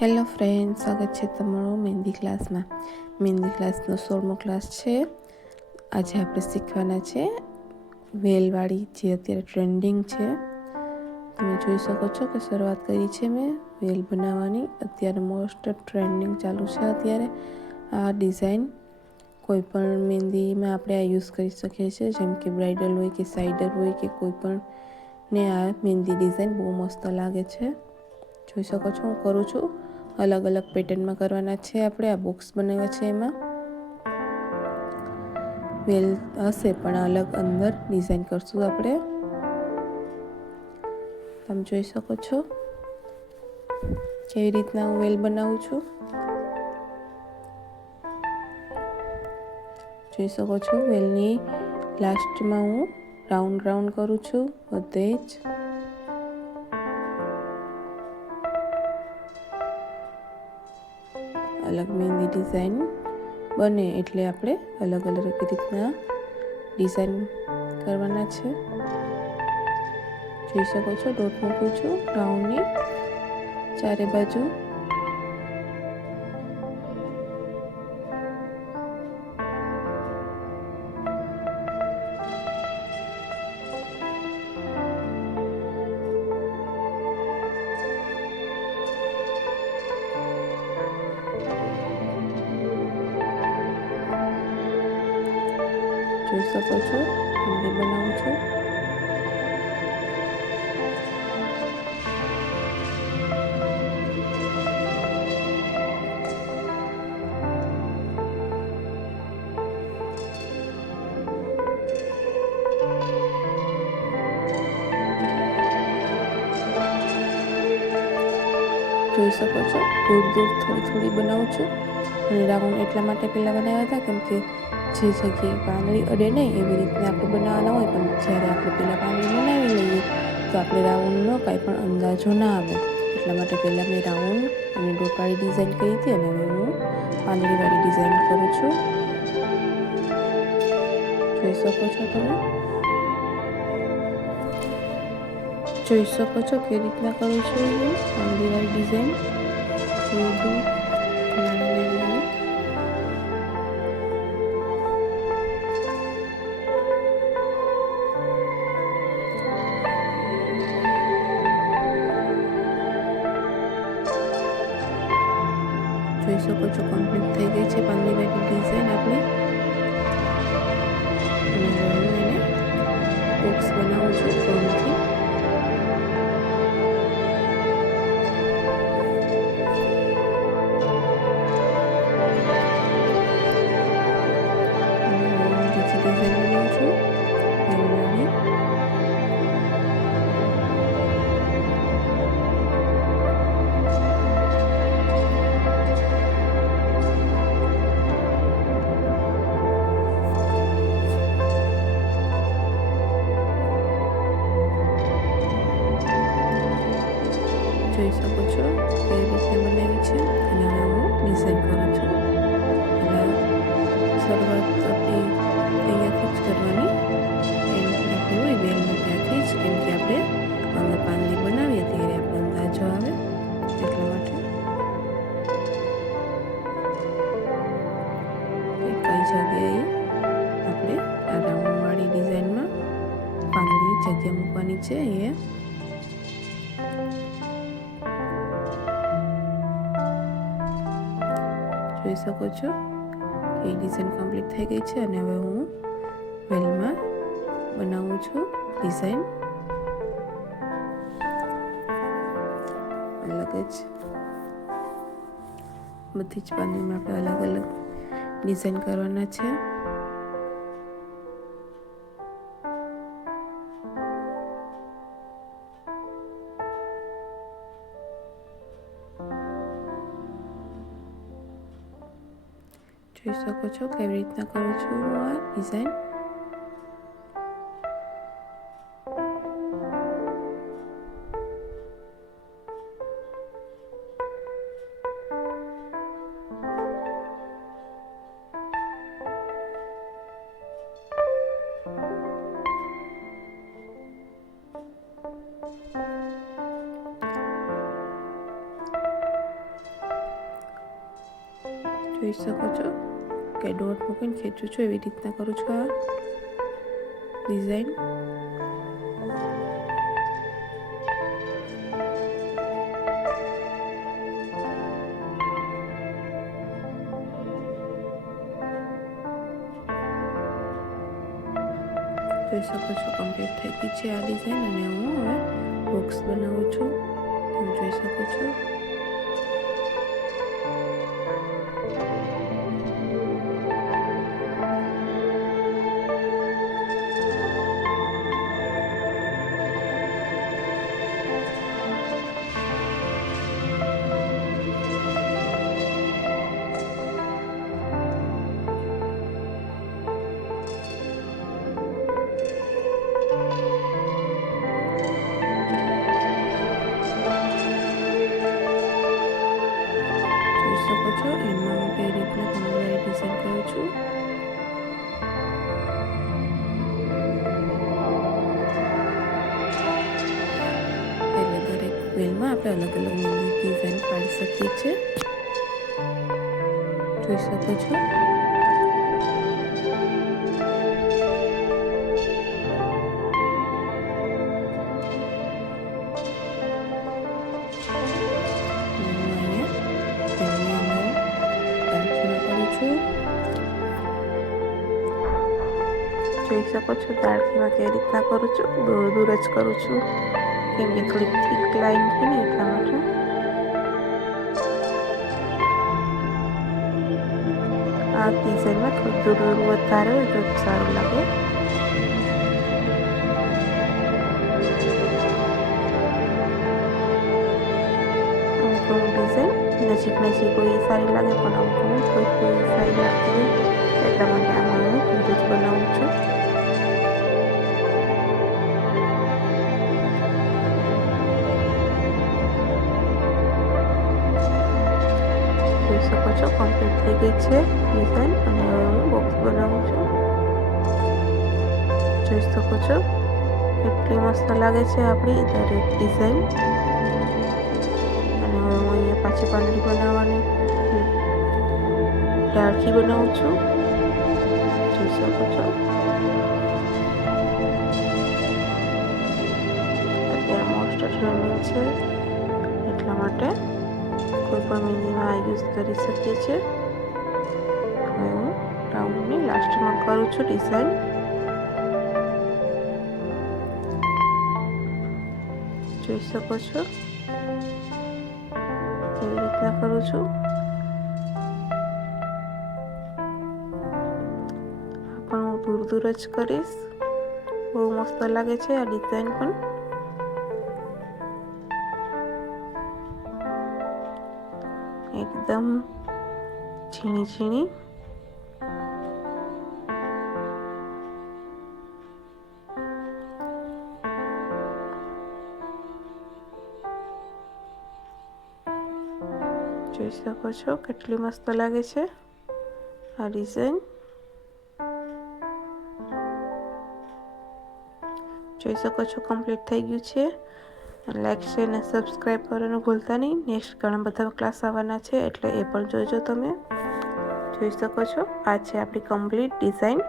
Hello friend, સ્વાગત છે તમારું મહેંદી ક્લાસમાં. મહેંદી ક્લાસનો 16મો ક્લાસ છે. આજે આપણે શીખવાના છે વેલવાળી, જે અત્યારે ટ્રેન્ડિંગ છે. તમે જોઈ શકો છો કે શરૂઆત કરી છે મેં વેલ બનાવવાની. અત્યારે મોસ્ટ ટ્રેન્ડિંગ ચાલુ છે. અત્યારે આ ડિઝાઇન કોઈ પણ મહેંદીમાં આપણે આ યુઝ કરી શકીએ છીએ, જેમ કે બ્રાઇડલ હોય કે સાઇડર હોય કે કોઈ પણ ને આ મહેંદી ડિઝાઇન બહુ મસ્ત લાગે છે. જોઈ શકો છો હું કરું છું. અલગ અલગ પેટર્નમાં કરવાના છે. આપણે આ બોક્સ બનાવ્યા છે, એમાં વેલ હશે પણ અલગ અંદર ડિઝાઇન કરશું આપણે. તમે જોઈ શકો છો કેવી રીતના હું વેલ બનાવું છું. જોઈ શકો છો વેલની લાસ્ટમાં હું રાઉન્ડ રાઉન્ડ કરું છું બધે જ. અલગ મહેંદી ડિઝાઇન બને એટલે આપણે અલગ અલગ રીતના ડિઝાઇન કરવાના છે. જોઈ શકો છો ડોટ મૂકું છું રાઉન્ડની ચારે બાજુ. જોઈ શકો છો હું બનાવું છું. જોઈ શકો છો દૂર દૂર થોડી થોડી બનાવું છું. અને રાઉન્ડ એટલા માટે પહેલાં બનાવ્યા હતા કેમ કે જે જગ્યાએ પાંદડી અડે નહીં એવી રીતના આપણે બનાવવાના હોય. પણ જ્યારે આપણે પહેલાં પાંદડી બનાવી લઈએ તો આપણે રાઉન્ડનો કાંઈ પણ અંદાજો ના આવે. એટલા માટે પહેલાં મેં રાઉન્ડ અને ડોટવાળી ડિઝાઇન કરી હતી, અને હવે હું પાંદડીવાળી ડિઝાઇન કરું છું. જોઈ શકો છો તમે. જોઈ શકો છો કેવી રીતના કરું છું હું પાંદડીવાળી ડિઝાઇન. જોઈ શકો છો કમ્પ્લીટ થઈ ગઈ છે પાંદડીવાળી ડિઝાઇન આપણી. અને હું એને બોક્સ બનાવું છું ફ્રન્ટથી. જોઈ શકો છો કેવી રીતે બનાવી છે. અને હવે હું ડિઝાઇન કરું છું. એટલે શરૂઆત આપણી અહીંયાથી જ કરવાની. એન્ડ આપણે હોય વેલનું ત્યાંથી જ, કેમ કે આપણે અંદર પાંદડી બનાવીએ ત્યારે આપણે અંદાજો આવે એટલા માટે. કઈ જગ્યાએ આપણે આ રાઉન્ડવાળી ડિઝાઇનમાં પાંદડી જગ્યા મૂકવાની છે એ જોઈ શકો છો કે ડિઝાઇન કમ્પ્લીટ થઈ ગઈ છે. અને હવે હું વેલમાં બનાવું છું ડિઝાઇન. અલગ જ બધી જ પાંદડીમાં આપણે અલગ અલગ ડિઝાઇન કરવાના છે. જોઈ શકો છો કેવી રીતના કરું છું હું આ ડિઝાઇન. જોઈ શકો છો કે ડોટ મૂકીને ખેંચું છું, એવી રીતના કરું છું આ ડિઝાઇન. જોઈ શકો છો કમ્પ્લીટ થઈ ગઈ છે આ ડિઝાઇન. અને હું હવે બોક્સ બનાવું છું, તમે જોઈ શકો છો. શકો છો એમાં હું કઈ રીતના તમારી ડિઝાઇન કરું છું. એટલે દરેક વેલમાં આપણે અલગ અલગ ડિઝાઇન પાડી શકીએ છીએ. જોઈ શકો છો. જોઈ શકો છો દાળખીમાં કેવી રીતના કરું છું, દૂર દૂર જ કરું છું, કેમ કે થોડી થીક લાઈન છે ને એટલા માટે. આ ડિઝાઇનમાં થોડું દૂર દૂર વધારે હોય તો સારું લાગે. અમુક ડિઝાઇન નજીક નજીક કોઈ સારી લાગે, પણ અમુક કોઈ સારી લાગતી હોય એટલા માટે આમાં હું બધું જ બનાવું છું. જોઈ શકો છો કમ્પ્લીટ થઈ ગઈ છે ડિઝાઇન. અને હવે હું બોક્સ બનાવું છું. જોઈ શકો છો કેટલી મસ્ત લાગે છે આપણી દરેક ડિઝાઇન. અને હવે હું અહીંયા પાછી પાંદડી બનાવવાની ડાળખી બનાવું છું. જોઈ શકો છો અત્યારે મોસ્ટ ટ્રેન્ડિંગ છે એટલા માટે કોઈ પણ મહિનામાં યુઝ કરી શકીએ છીએ. હવે હું રાઉન્ડની લાસ્ટમાં કરું છું ડિઝાઇન. જોઈ શકો છો કેવી રીતના કરું છું. પણ હું દૂર દૂર જ કરીશ. બહુ મસ્ત લાગે છે આ ડિઝાઇન પણ. એકદમ ઝીણી ઝીણી. જોઈ શકો છો કેટલી મસ્ત લાગે છે આ ડિઝાઇન. જોઈ શકો છો કમ્પ્લીટ થઈ ગયું છે. લાઈક શેર અને સબસ્ક્રાઈબ કરવાનું ભૂલતા નહીં. નેક્સ્ટ ઘણા બધા ક્લાસ આવવાના છે એટલે એ પણ જોજો તમે. જોઈ શકો છો આ છે આપણી કમ્પ્લીટ ડિઝાઇન.